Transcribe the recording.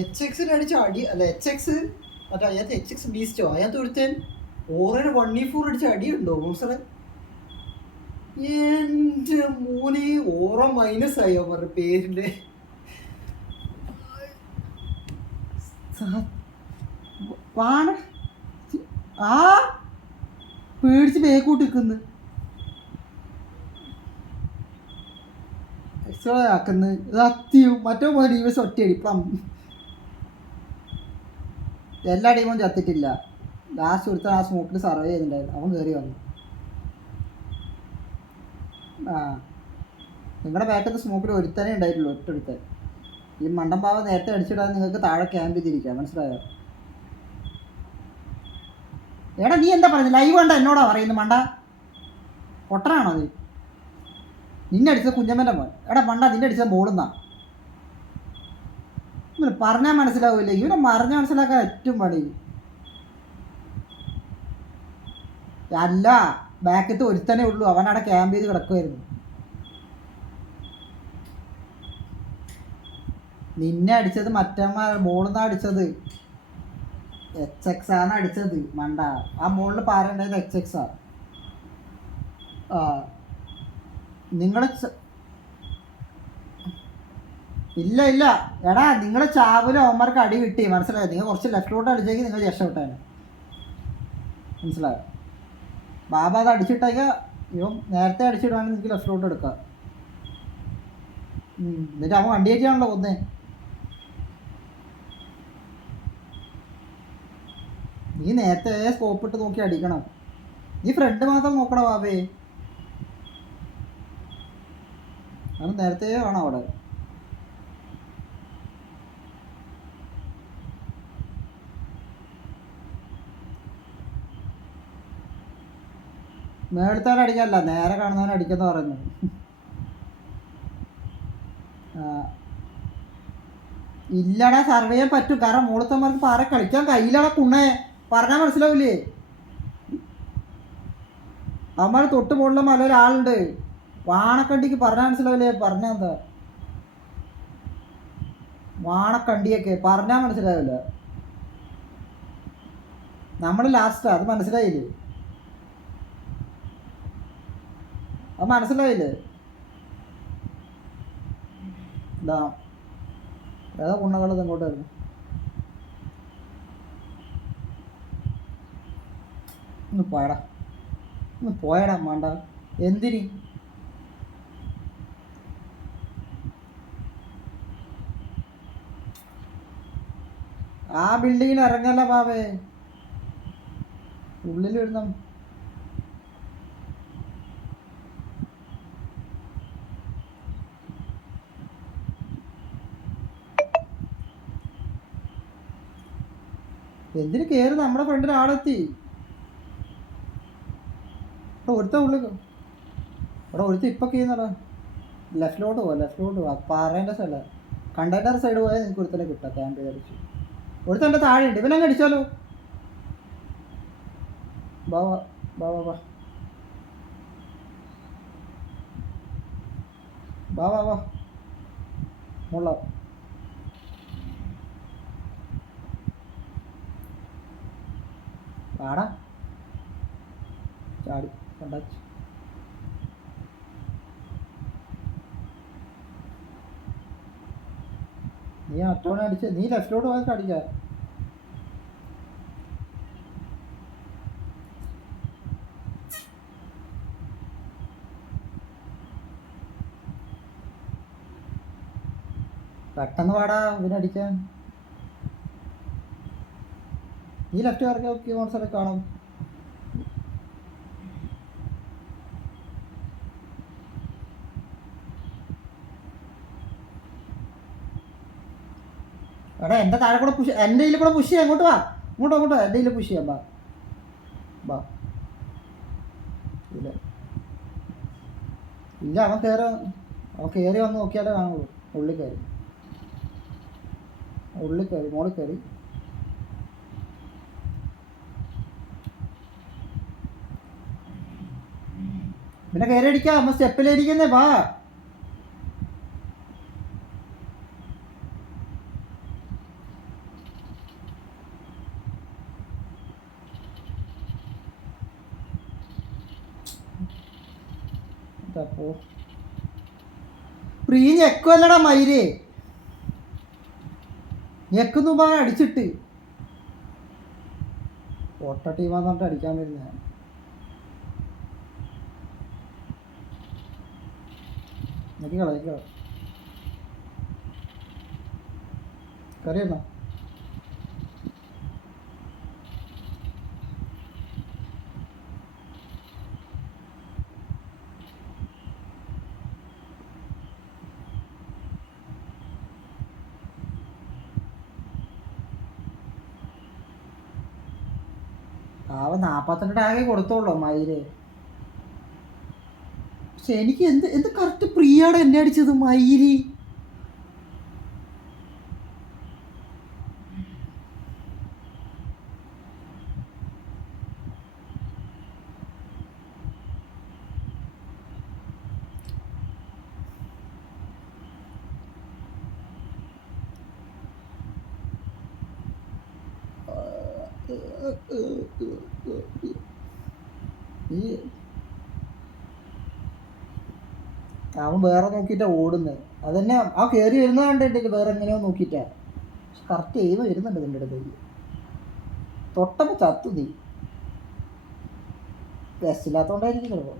HX അടിച്ച അടി അല്ല HX മറ്റേ അതിനകത്ത് HX ബീസ്റ്റോ അതിനകത്ത് ഒരുത്തൻ ഓറിന് 1E4 അടിച്ച അടിയുണ്ടോ മോൺസറെ? എൻ്റെ മോനെ ഓറോ മൈനസ് ആയി അവരുടെ പേരിൻ്റെ ആ പേടിച്ച് ബേക്കൂട്ട് നിൽക്കുന്നു ആക്കുന്നു സത്യം മറ്റോ ടീമേഴ്സ് ഒറ്റയടി ഇപ്പം എല്ലാ ടീമും ചത്തിട്ടില്ല. ലാസ്റ്റ് ഒരുത്ത ആ സ്മോക്കിൽ സർവേ ചെയ്തിട്ടുണ്ടായിരുന്നു, അവൻ കയറി വന്നു. ആ നിങ്ങളുടെ ബാക്കത്തെ സ്മോക്കിൽ ഒരുത്തനെ ഉണ്ടായിട്ടുള്ളൂ, ഒറ്റൊരുത്തൻ. ഈ മണ്ടമ്പാവ നേരത്തെ അടിച്ചിടാൻ നിങ്ങൾക്ക് താഴെ ക്യാമ്പ് ചെയ്തിരിക്കാം, മനസ്സിലായോ? എടാ നീ എന്താ പറയുന്നത്? ലൈവ് കണ്ട എന്നോടാ പറയുന്നത് മണ്ട പൊട്ടനാണോ അത്? നിന്നെ അടിച്ചത് കുഞ്ഞമ്മൻ്റെ മോൻ. എടാ മണ്ട നിന്നെ അടിച്ചത് മോളുന്നാ. ഇവന് പറഞ്ഞാൽ മനസ്സിലാവില്ല, ഇവനെ മറിഞ്ഞ് മനസ്സിലാക്കാൻ ഏറ്റവും പണി. അല്ല ബാക്കത്ത് ഒരുത്തനെ ഉള്ളൂ, അവനവിടെ ക്യാമ്പ് ചെയ്ത് കിടക്കുമായിരുന്നു. നിന്നെ അടിച്ചത് മറ്റമ്മ മോളിന്നാ അടിച്ചത്. HX ആണ് അടിച്ചത് മണ്ട. ആ മോളിൽ പാരുണ്ടായത് HX ആ. നിങ്ങൾ ഇല്ല ഇല്ല എടാ നിങ്ങൾ ചാവിലും അവന്മാർക്ക് അടി കിട്ടി, മനസ്സിലായോ? നിങ്ങൾ കുറച്ച് ലെഫ്റ്റിലോട്ട് അടിച്ചേക്ക് നിങ്ങൾ രക്ഷപ്പെട്ടാണ്, മനസ്സിലായോ? ബാബ അത് അടിച്ചിട്ടേക്ക് ഇവൻ നേരത്തെ അടിച്ചിടുവാണെങ്കിൽ നിങ്ങൾക്ക് ലെഫ്റ്റിലോട്ട് എടുക്കാം. എന്നിട്ട് അവൻ വണ്ടി കയറ്റിയാണല്ലോ കൊന്നേ. നീ നേരത്തെ സ്കോപ്പ് ഇട്ട് നോക്കി അടിക്കണം. നീ ഫ്രണ്ട് മാത്രം നോക്കണം ബാബേ, അത് നേരത്തെ വേണം അവിടെ. മേളത്തോടെ അടിക്കാനല്ല, നേരെ കാണുന്നവനെ അടിക്കുന്ന പറഞ്ഞു. ഇല്ലടാ സർവേ ചെയ്യാൻ പറ്റും, കാരണം മൂളത്തന്മാർക്ക് പാറ കളിക്കാൻ കയ്യിലടാ കുണ്ണേ, പറഞ്ഞാൽ മനസ്സിലാവില്ലേ? അവന്മാർ തൊട്ട് മുകളിലെ മല ഒരാളുണ്ട്, വാണക്കണ്ടിക്ക് പറഞ്ഞാൽ മനസ്സിലാവില്ലേ? പറഞ്ഞാൽ എന്താ വാണക്കണ്ടിയൊക്കെ പറഞ്ഞാൽ മനസ്സിലാവില്ല. നമ്മൾ ലാസ്റ്റാ, അത് മനസ്സിലായില്ലേ? അത് മനസ്സിലായില്ലേ? ഇതാ ഏതാ കുണ്ണകളത് ഇങ്ങോട്ട് വരുന്നു. ഒന്ന് പോയടാ വേണ്ട. എന്തിന് ആ ബിൽഡിങ്ങിൽ ഇറങ്ങല്ല ബാബേ, ഉള്ളിൽ വരുന്ന എന്തിന് കയറി? നമ്മുടെ ഫ്രണ്ടിൽ ആളെത്തി. ഒരുത്ത ഉള്ളിൽ അവിടെ ഒരുത്ത ഇപ്പം ചെയ്യുന്നടാ. ലെഫ്റ്റിലോട്ട് പോവാ പാറേൻ്റെ സ്ഥലം കണ്ടെയ്നർ സൈഡ് പോയാൽ നിങ്ങൾക്ക് ഒരുത്തനെ കിട്ടാം. ക്യാമ്പ് ചെയ്ത് അടിച്ചു ഒരുത്തൻ്റെ താഴെ ഉണ്ട്, ഇവനങ്ങ് അടിച്ചാലോ. വാ മുള്ള പാടാ ചാടി കണ്ടാച്ചു. നീ അറ്റോണെ അടിച്ച് നീ ലെഫ്റ്റിലോട്ട് പോയിട്ട് അടിക്ക. പെട്ടെന്ന് പാടാ ഇവനടിക്കാൻ. നീ ലെഫ്റ്റ് ഇറക്കി നോക്കി മോൺസറെ കാണും. എടാ എൻ്റെ താഴെ കൂടെ പുഷ്, എൻ്റെ ഇതിൽ കൂടെ പുഷ് ചെയ്യാം. അങ്ങോട്ട് വാ, അങ്ങോട്ടോ എൻ്റെ ഇതിൽ പുഷ് ചെയ്യാം. ബാ ഇല്ല അവൻ കയറി വന്ന് നോക്കിയാലേ കാണുള്ളൂ. ഉള്ളിൽ കയറി മോളിൽ കയറി. പിന്നെ കയറി അടിക്കാം, നമ്മൾ സ്റ്റെപ്പിലിരിക്കുന്നേ. വാ അപ്പോ പ്രീ ഞെക്കുമല്ലടാ മയില്, ഞെക്കുന്നുമ്പോ അടിച്ചിട്ട് ഓട്ട ടീമാന്ന് പറഞ്ഞിട്ട് അടിക്കാൻ വരുന്ന എനിക്ക് കറിയണ്ണ അവൻ 42 ടാഗേ കൊടുത്തോളൂ മയില്. പക്ഷെ എനിക്ക് എന്ത് എന്ത് കറക്റ്റ് പ്രിയാണ് എന്നെ അടിച്ചത് മയില്. ഈ അവൻ വേറെ നോക്കിയിട്ടാ ഓടുന്നത്. അതന്നെ ആ കയറി വരുന്നത് കണ്ടിട്ട് വേറെ എങ്ങനെയോ നോക്കിയിട്ടാ. പക്ഷെ കറക്റ്റ് എയിമ് വരുന്നുണ്ട് നിന്റെ അടുത്ത്. തൊട്ടപ്പോൾ ചത്തു നീ. ബെസ്റ്റില്ലാത്തോണ്ടായിരിക്കും ചിലപ്പോൾ.